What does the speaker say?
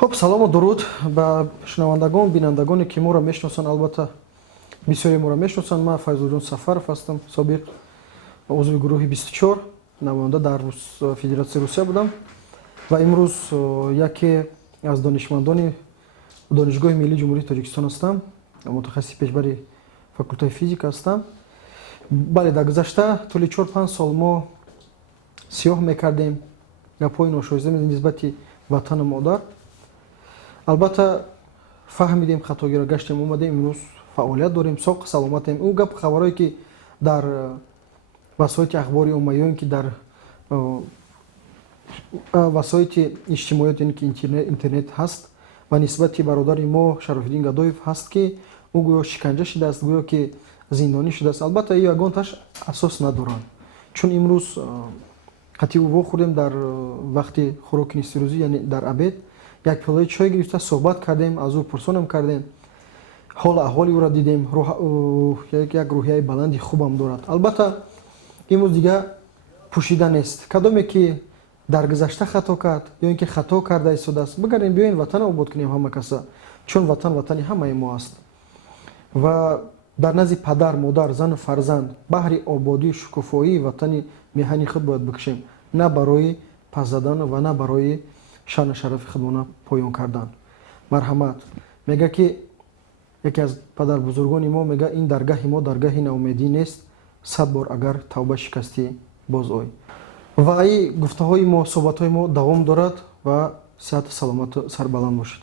خب سلام و درود به شنوندگان بینندگانی که ما را میشناسند. البته بسیاری ما را میشناسند. من فیض‌الله سفرов هستم، سابق عضو گروه 24 نماینده در فدراسیون روسیه بودم و امروز یکی از دانشمندان دانشگاه ملی جمهوری تاجیکستان هستم. متخصص پیشبری فاکولته فیزیک هستم. بله، در گذشته طول 4-5 سال ما سیاه میکردیم گپ‌های ناشایسته نسبت وطن مادر. البته فهمیدیم خطاگیر گشتیم، اومدیم امروز فعالیت داریم، ساق سلامتیم. او گپ خبرایی که در وسایل اخباری اومیان که در وسایل اجتماعی یعنی که اینترنت هست و نسبت برادر ما شرافالدین گدایف هست که او گویا شکنجه شده است، گویا که زندانی شده است. البته این یگان تاش اساس ندارند، چون امروز قطعی او خوردیم در وقت خوراک نصف روزی یعنی در عبید یک پیاله چای گرفته صحبت کردیم، از او پرسونم کردیم، حال احوالی او را دیدیم. یک روحیه بلندی خوبم دارد. البته امروز دیگه پوشیده نیست. کدامی که در گذشته خطا کرد یا اینکه خطا کرده ایستاده است، بگردیم بیاین وطن آباد کنیم همه کسا، چون وطن وطنی همه ما است و در نزد پدر مادر زن و فرزند بهر آبادی شکوفایی وطن میهنی خود باید بکشیم، نه برای پس زدن و نه برای شان شرف خودمون پایان کردن. مرحمت میگه که یکی از پدر بزرگان ما میگه این درگاه ما درگاه ناامیدی نیست، 100 بار اگر توبه شکستی باز آی. و این گفته های ما صحبت های ما دوام دارد و صحت سلامت سربلند باشید.